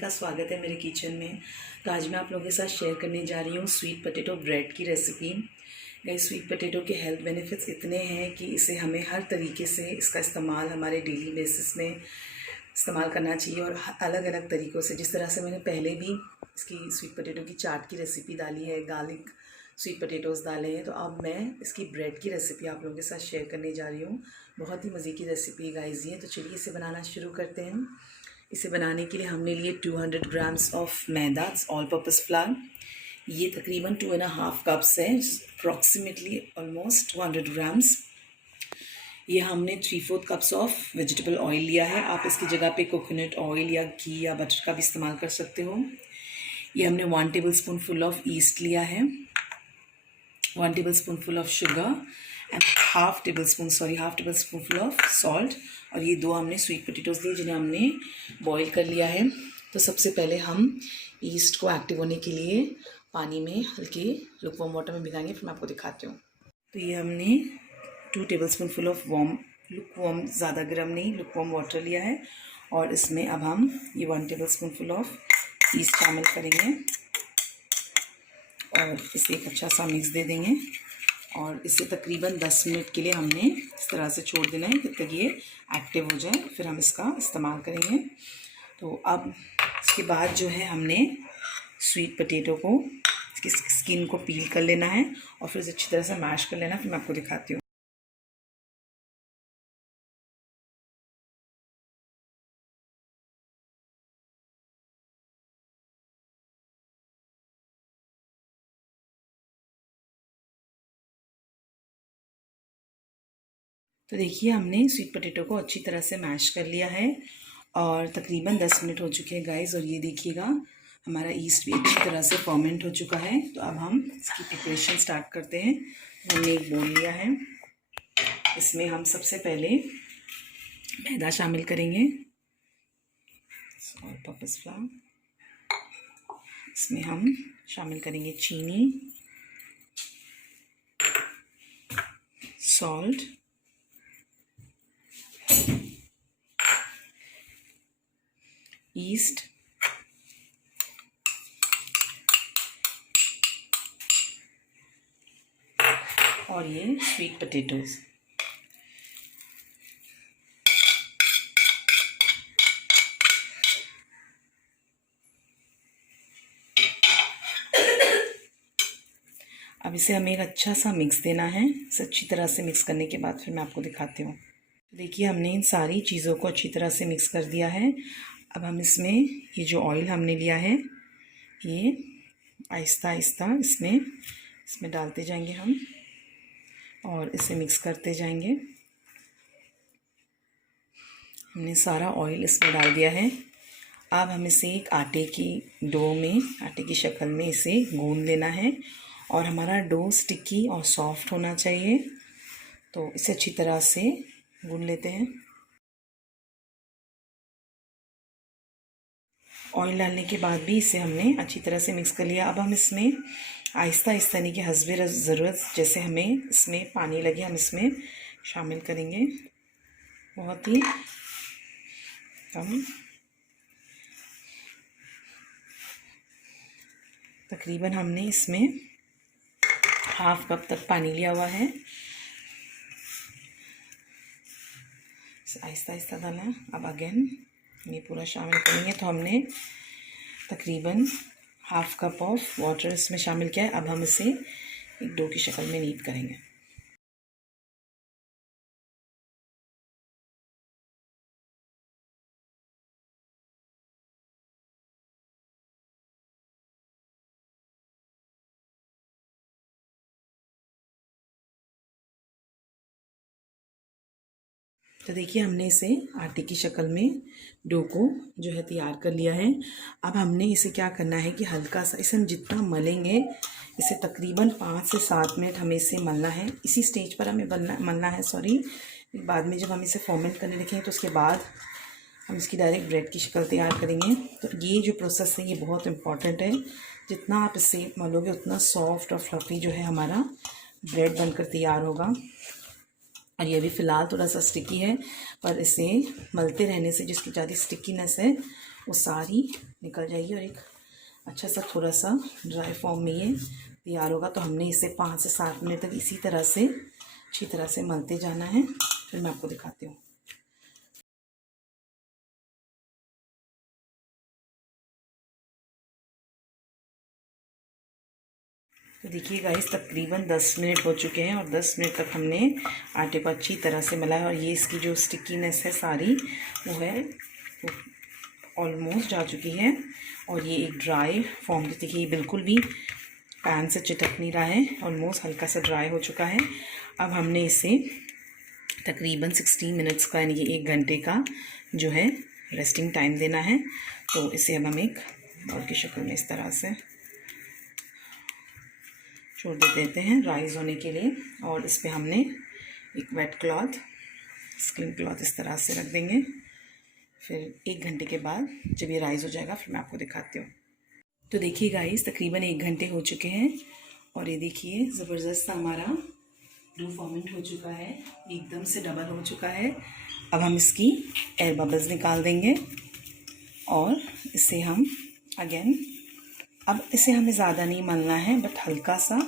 का स्वागत है मेरे किचन में। तो आज मैं आप लोगों के साथ शेयर करने जा रही हूँ स्वीट पोटैटो ब्रेड की रेसिपी। गाइस, स्वीट पोटैटो के हेल्थ बेनिफिट्स इतने हैं कि इसे हमें हर तरीके से इसका इस्तेमाल हमारे डेली बेसिस में इस्तेमाल करना चाहिए और अलग अलग तरीक़ों से। जिस तरह से मैंने पहले भी इसकी स्वीट पोटैटो की चाट की रेसिपी डाली है, गार्लिक स्वीट पोटैटोज़ डाले हैं, तो अब मैं इसकी ब्रेड की रेसिपी आप लोगों के साथ शेयर करने जा रही हूँ। बहुत ही मज़े की रेसिपी गाइस ये। तो चलिए इसे बनाना शुरू करते हैं। इसे बनाने के लिए हमने लिए 200 grams of maida, all purpose flower. ये तकरीबन 2.5 कप्स है, अप्रॉक्सीमेटली ऑलमोस्ट 200 ग्राम्स। ये हमने 3/4 कप्स ऑफ वेजिटेबल ऑयल लिया है। आप इसकी जगह पे कोकोनट ऑयल या घी या बटर का भी इस्तेमाल कर सकते हो। ये हमने 1 टेबलस्पून फुल ऑफ ईस्ट लिया है, 1 tablespoon full of sugar and half tablespoon full of salt. और ये 2 हमने स्वीट पोटैटोज़ लिए जिन्हें हमने बॉईल कर लिया है। तो सबसे पहले हम ईस्ट को एक्टिव होने के लिए पानी में हल्के लुकवार्म वाटर में भिगाएंगे, फिर मैं आपको दिखाती हूँ। तो ये हमने 2 टेबलस्पून फुल ऑफ लुकवार्म, ज़्यादा गर्म नहीं, लुकवार्म वाटर लिया है। और इसमें अब हम ये 1 टेबलस्पून फुल ऑफ ईस्ट शामिल करेंगे और इसे एक अच्छा सा मिक्स दे देंगे। और इसे तकरीबन 10 मिनट के लिए हमने इस तरह से छोड़ देना है जब तक ये एक्टिव हो जाए, फिर हम इसका इस्तेमाल करेंगे। तो अब इसके बाद जो है हमने स्वीट पोटैटो को, इसकी स्किन को पील कर लेना है और फिर इसे अच्छी तरह से मैश कर लेना, फिर मैं आपको दिखाती हूँ। तो देखिए हमने स्वीट पोटैटो को अच्छी तरह से मैश कर लिया है और तकरीबन 10 मिनट हो चुके हैं गाइस। और ये देखिएगा हमारा ईस्ट भी अच्छी तरह से फर्मेंट हो चुका है। तो अब हम इसकी प्रिपरेशन स्टार्ट करते हैं। हमने एक बोल लिया है, इसमें हम सबसे पहले मैदा शामिल करेंगे, ऑल पर्पस फ्लावर। इसमें हम शामिल करेंगे चीनी, सॉल्ट, ईस्ट, और ये स्वीट पोटैटोज़। अब इसे हमें एक अच्छा सा मिक्स देना है। इसे अच्छी तरह से मिक्स करने के बाद फिर मैं आपको दिखाती हूँ। देखिए हमने इन सारी चीज़ों को अच्छी तरह से मिक्स कर दिया है। अब हम इसमें ये जो ऑयल हमने लिया है, ये आहिस्ता आहिस्ता इसमें डालते जाएंगे हम और इसे मिक्स करते जाएंगे। हमने सारा ऑयल इसमें डाल दिया है। अब हम इसे एक आटे की शक्ल में इसे गूंद लेना है और हमारा डो स्टिकी और सॉफ्ट होना चाहिए। तो इसे अच्छी तरह से गूंद लेते हैं। ऑयल डालने के बाद भी इसे हमने अच्छी तरह से मिक्स कर लिया। अब हम इसमें आहिस्ता आहिस्ता यानी कि हस्बे ज़रूरत जैसे हमें इसमें पानी लगे हम इसमें शामिल करेंगे, बहुत ही कम। तकरीबन हमने इसमें हाफ कप तक पानी लिया हुआ है। आहिस्ता आहिस्ता डालना है। अब अगेन ये पूरा शामिल करेंगे। तो हमने तकरीबन हाफ कप ऑफ वाटर इसमें शामिल किया है। अब हम इसे एक डो की शक्ल में नीट करेंगे। तो देखिए हमने इसे आटे की शक्ल में डो को जो है तैयार कर लिया है। अब हमने इसे क्या करना है कि हल्का सा इसे हम जितना मलेंगे, इसे तकरीबन 5 से 7 मिनट हमें इसे मलना है। इसी स्टेज पर हमें मलना है, बाद में जब हम इसे फर्मेंट करने रखेंगे तो उसके बाद हम इसकी डायरेक्ट ब्रेड की शक्ल तैयार करेंगे। तो ये जो प्रोसेस है ये बहुत इम्पॉर्टेंट है। जितना आप इसे मलोगे उतना सॉफ्ट और फ्लफ़ी जो है हमारा ब्रेड बनकर तैयार होगा। और ये भी फ़िलहाल थोड़ा सा स्टिकी है, पर इसे मलते रहने से जिसकी ज़्यादा स्टिकीनेस है वो सारी निकल जाएगी और एक अच्छा सा थोड़ा सा ड्राई फॉर्म में ये तैयार होगा। तो हमने इसे 5 से 7 मिनट तक इसी तरह से अच्छी तरह से मलते जाना है। फिर मैं आपको दिखाती हूँ। तो देखिए गाइस, तकरीबन 10 मिनट हो चुके हैं और 10 मिनट तक हमने आटे को अच्छी तरह से मिलाया और ये इसकी जो स्टिकीनेस है सारी वो है ऑलमोस्ट जा चुकी है। और ये एक ड्राई फॉर्म, देखिए बिल्कुल भी पैन से चिटक नहीं रहा है, ऑलमोस्ट हल्का सा ड्राई हो चुका है। अब हमने इसे तकरीबन 60 मिनट्स का यानी कि 1 घंटे का जो है रेस्टिंग टाइम देना है। तो इसे अब हम एक बॉल की शक्ल में इस तरह से छोड़ देते हैं राइज़ होने के लिए। और इस पर हमने एक वेट क्लॉथ, स्किन क्लॉथ इस तरह से रख देंगे। फिर 1 घंटे के बाद जब ये राइज़ हो जाएगा फिर मैं आपको दिखाती हूँ। तो देखिए गाइस, तकरीबन 1 घंटे हो चुके हैं और ये देखिए ज़बरदस्त हमारा डो फॉर्मेंट हो चुका है, एकदम से डबल हो चुका है। अब हम इसकी एयर बबल्स निकाल देंगे और इसे हम अगेन, अब इसे हमें ज़्यादा नहीं मलना है बट हल्का सा।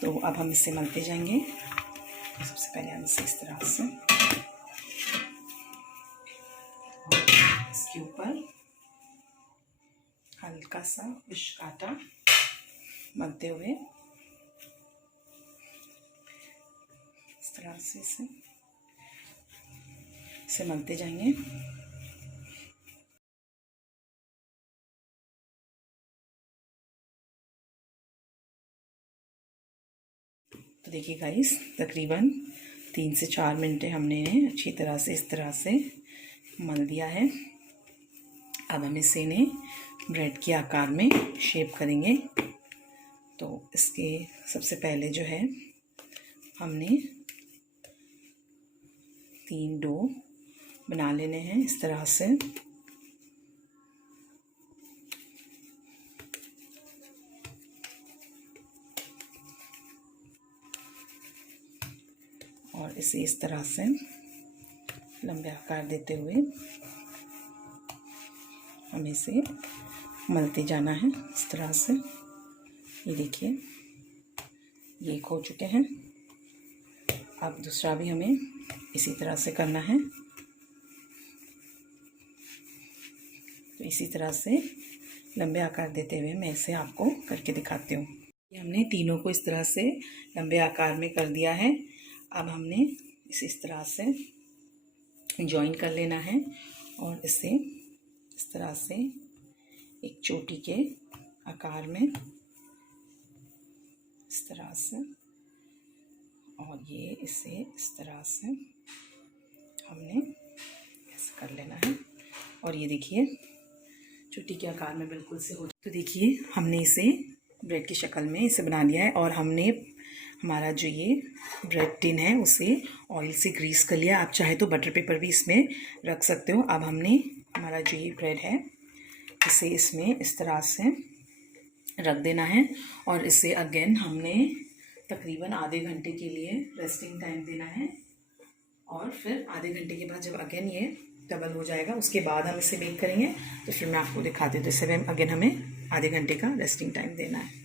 तो अब हम इसे मलते जाएंगे। तो सबसे पहले हम इसे इस तरह से इसके ऊपर हल्का सा खुश्क आटा मलते हुए इस तरह से इसे मलते जाएंगे। तो देखिए गाइस, तकरीबन 3 से 4 मिनट हमने अच्छी तरह से इस तरह से मल दिया है। अब हम इसे ब्रेड के आकार में शेप करेंगे। तो इसके सबसे पहले जो है हमने 3 डो बना लेने हैं इस तरह से। और इसे इस तरह से लंबे आकार देते हुए हमें इसे मलते जाना है इस तरह से। ये देखिए, ये हो चुके हैं। अब दूसरा भी हमें इसी तरह से करना है। तो इसी तरह से लंबे आकार देते हुए मैं इसे आपको करके दिखाती हूँ। हमने तीनों को इस तरह से लंबे आकार में कर दिया है। अब हमने इसे इस तरह से जॉइन कर लेना है और इसे इस तरह से एक चोटी के आकार में इस तरह से, और ये इसे इस तरह से हमने ऐसे कर लेना है। और ये देखिए चोटी के आकार में बिल्कुल से हो। तो देखिए हमने इसे ब्रेड की शक्ल में इसे बना लिया है और हमने हमारा जो ये ब्रेड टिन है उसे ऑयल से ग्रीस कर लिया। आप चाहे तो बटर पेपर भी इसमें रख सकते हो। अब हमने हमारा जो ये ब्रेड है इसे इसमें इस तरह से रख देना है और इसे अगेन हमने तकरीबन आधे घंटे के लिए रेस्टिंग टाइम देना है। और फिर आधे घंटे के बाद जब अगेन ये डबल हो जाएगा उसके बाद हम इसे बेक करेंगे। तो फिर मैं आपको दिखाती हूँ। तो इससे अगेन हमें आधे घंटे का रेस्टिंग टाइम देना है।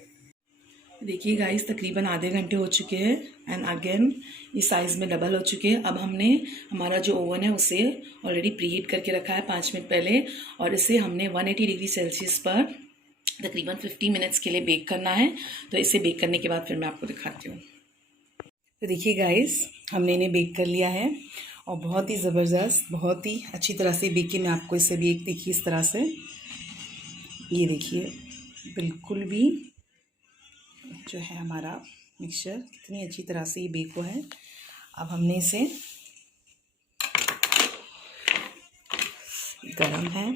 देखिए गाइस, तकरीबन आधे घंटे हो चुके हैं एंड अगेन इस साइज़ में डबल हो चुके हैं। अब हमने हमारा जो ओवन है उसे ऑलरेडी प्रीहीट करके रखा है 5 मिनट पहले और इसे हमने 180 डिग्री सेल्सियस पर तकरीबन 50 मिनट्स के लिए बेक करना है। तो इसे बेक करने के बाद फिर मैं आपको दिखाती हूँ। तो देखिए गाइस, हमने इन्हें बेक कर लिया है और बहुत ही ज़बरदस्त, बहुत ही अच्छी तरह से बेक की मैं आपको इसे बेक देखिए इस तरह से। ये देखिए बिल्कुल भी जो है हमारा मिक्सचर कितनी अच्छी तरह से ये बेक हुआ है। अब हमने इसे गरम है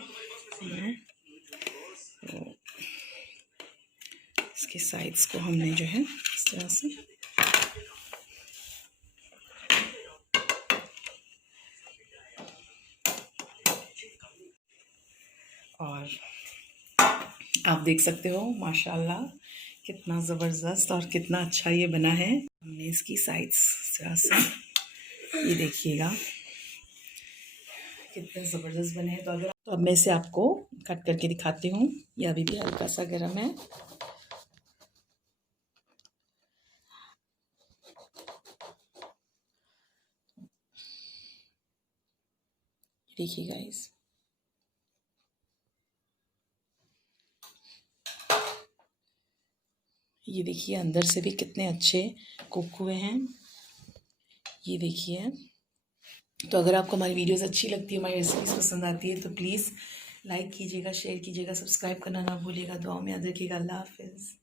तो इसके साइड्स को हमने जो है इस तरह से और आप देख सकते हो माशाल्लाह कितना ज़बरदस्त और कितना अच्छा ये बना है। हमने इसकी साइड्स इस तरह से, ये देखिएगा कितने ज़बरदस्त बने हैं। तो अब मैं इसे आपको कट करके दिखाती हूँ। ये अभी भी हल्का सा गर्म है। देखिए गाइस, ये देखिए अंदर से भी कितने अच्छे कुक हुए हैं। ये देखिए। तो अगर आपको हमारी वीडियोस अच्छी लगती है, हमारी रेसिपीज़ पसंद आती है, तो प्लीज़ लाइक कीजिएगा, शेयर कीजिएगा, सब्सक्राइब करना ना भूलिएगा। दुआओं में याद रखिएगा। अल्लाह हाफ़िज़।